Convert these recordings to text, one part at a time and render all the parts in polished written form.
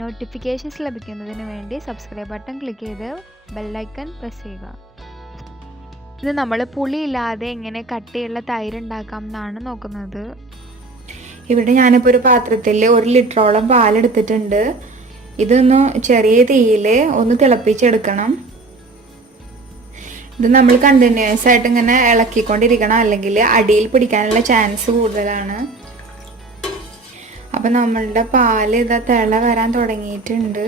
Notifications ലഭിക്കുന്നതിന് വേണ്ടി subscribe button click ചെയ്ത് ബെല്ലൈക്കൺ പ്രസ് ചെയ്യുക. ഇത് നമ്മൾ പുളിയില്ലാതെ എങ്ങനെ കട്ടിയുള്ള തൈര് ഉണ്ടാക്കാം എന്നാണ് നോക്കുന്നത്. ഇവിടെ ഞാനിപ്പോൾ ഒരു പാത്രത്തിൽ 1 ലിറ്ററോളം പാലെടുത്തിട്ടുണ്ട്. ഇതൊന്ന് ചെറിയ തീയിൽ ഒന്ന് തിളപ്പിച്ചെടുക്കണം. ഇത് നമ്മൾ കണ്ടിന്യൂസ് ആയിട്ട് ഇങ്ങനെ ഇളക്കിക്കൊണ്ടിരിക്കണം, അല്ലെങ്കിൽ അടിയിൽ പിടിക്കാനുള്ള ചാൻസ് കൂടുതലാണ്. അപ്പം നമ്മളുടെ പാല് ഇതാ തിള വരാൻ തുടങ്ങിയിട്ടുണ്ട്,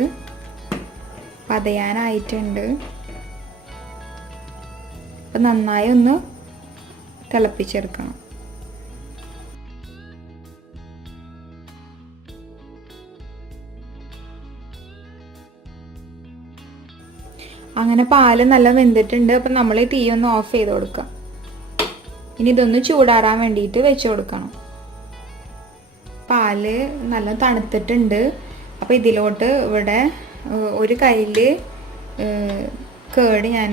പതയാനായിട്ടുണ്ട്. അപ്പം നന്നായി ഒന്ന് തിളപ്പിച്ചെടുക്കണം. അങ്ങനെ പാല് നല്ല വെന്തിട്ടുണ്ട്. അപ്പം നമ്മൾ ഈ തീ ഒന്ന് ഓഫ് ചെയ്ത് കൊടുക്കാം. ഇനി ഇതൊന്ന് ചൂടാറാൻ വേണ്ടിയിട്ട് വെച്ച് കൊടുക്കണം. പാല് നല്ല തണുത്തിട്ടുണ്ട്. അപ്പോൾ ഇതിലോട്ട് ഇവിടെ ഒരു കയ്യിൽ കേട് ഞാൻ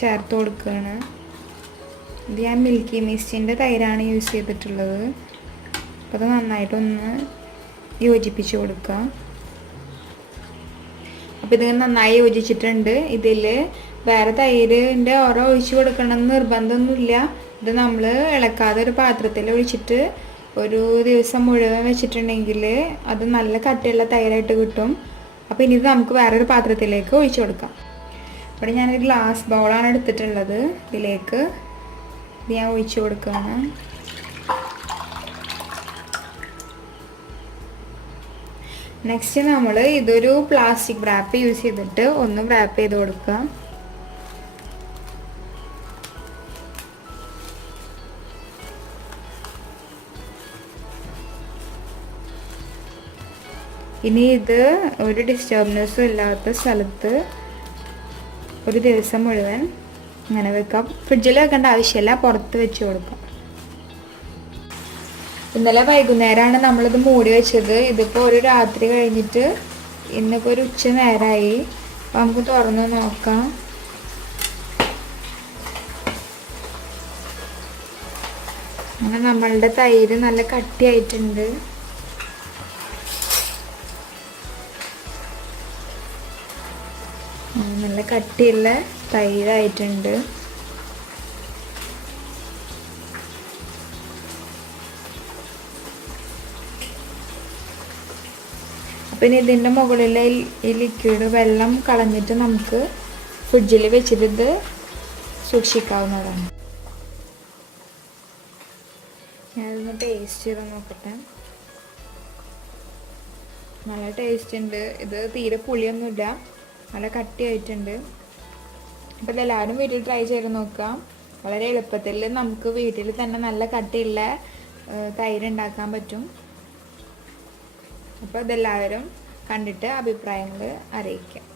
ചേർത്ത് കൊടുക്കുകയാണ്. ഇത് ഞാൻ മിൽക്കി മിസ്റ്റിൻ്റെ തൈരാണ് യൂസ് ചെയ്തിട്ടുള്ളത്. അപ്പോൾ അത് നന്നായിട്ടൊന്ന് യോജിപ്പിച്ച് കൊടുക്കുക. അപ്പോൾ ഇത് നന്നായി യോജിച്ചിട്ടുണ്ട്. ഇതിൽ വേറെ തൈരിൻ്റെ ഓരോ ഒഴിച്ച് കൊടുക്കണമെന്ന് നിർബന്ധമൊന്നുമില്ല. ഇത് നമ്മൾ ഇളക്കാതെ ഒരു പാത്രത്തിൽ ഒഴിച്ചിട്ട് ഒരു ദിവസം മുഴുവൻ വെച്ചിട്ടുണ്ടെങ്കിൽ അത് നല്ല കട്ടിയുള്ള തൈരായിട്ട് കിട്ടും. അപ്പോൾ ഇനി ഇത് നമുക്ക് വേറൊരു പാത്രത്തിലേക്ക് ഒഴിച്ചു കൊടുക്കാം. ഇവിടെ ഞാനൊരു ഗ്ലാസ് ബൗളാണ് എടുത്തിട്ടുള്ളത്. ഇതിലേക്ക് ഇത് ഞാൻ ഒഴിച്ചു കൊടുക്കുകയാണ്. നെക്സ്റ്റ് നമ്മൾ ഇതൊരു പ്ലാസ്റ്റിക് റാപ്പ് യൂസ് ചെയ്തിട്ട് ഒന്ന് റാപ്പ് ചെയ്ത് കൊടുക്കാം. ഇനി ഇത് ഒരു ഡിസ്റ്റർബൻസും ഇല്ലാത്ത സ്ഥലത്ത് ഒരു ദിവസം മുഴുവൻ അങ്ങനെ വെക്കാം. ഫ്രിഡ്ജിൽ വെക്കേണ്ട ആവശ്യമില്ല, പുറത്ത് വെച്ച് കൊടുക്കാം. ഇന്നലെ വൈകുന്നേരമാണ് നമ്മളിത് മൂടി വെച്ചത്. ഇതിപ്പോൾ ഒരു രാത്രി കഴിഞ്ഞിട്ട് ഇന്നിപ്പോൾ ഒരു ഉച്ച നേരമായി. അപ്പോൾ നമുക്ക് തുറന്ന് നോക്കാം. അങ്ങനെ നമ്മളുടെ തൈര് നല്ല കട്ടിയായിട്ടുണ്ട്. നല്ല കട്ടിയുള്ള തൈരായിട്ടുണ്ട്. പിന്നെ ഇതിൻ്റെ മുകളിലെ ഈ ലിക്വിഡ് വെള്ളം കളഞ്ഞിട്ട് നമുക്ക് ഫ്രിഡ്ജിൽ വെച്ചിട്ട് ഇത് സൂക്ഷിക്കാവുന്നതാണ്. ഞാനൊന്ന് ടേസ്റ്റ് ചെയ്ത് നോക്കട്ടെ. നല്ല ടേസ്റ്റ് ഉണ്ട്. ഇത് തീരെ പുളിയൊന്നുമില്ല, നല്ല കട്ടിയായിട്ടുണ്ട്. അപ്പോൾ ഇതെല്ലാവരും വീട്ടിൽ ട്രൈ ചെയ്ത് നോക്കാം. വളരെ എളുപ്പത്തിൽ നമുക്ക് വീട്ടിൽ തന്നെ നല്ല കട്ടിയുള്ള തൈര് ഉണ്ടാക്കാൻ പറ്റും. അപ്പോൾ ഇതെല്ലാവരും കണ്ടിട്ട് അഭിപ്രായങ്ങൾ അറിയിക്കാം.